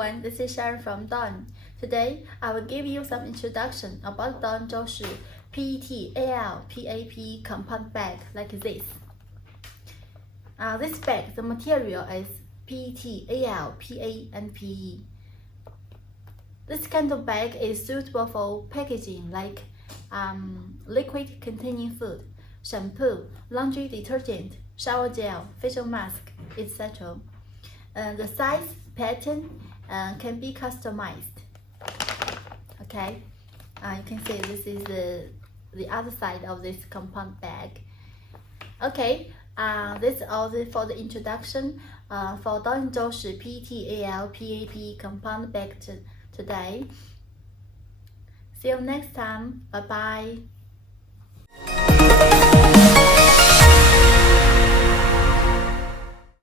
everyone, this is Sharon from Dawn. Today, I will give you some introduction about Dawn Zhoushi PET PAP compound bag like this. This bag, the material is PET, PA, and PE. This kind of bag is suitable for packaging like liquid containing food, shampoo, laundry detergent, shower gel, facial mask, etc. The size pattern can be customized. Okay, you can see this is the other side of this compound bag. Okay, this is all for the introduction for Dawn Zhoushi PET PAP compound bag today. See you next time. Bye bye.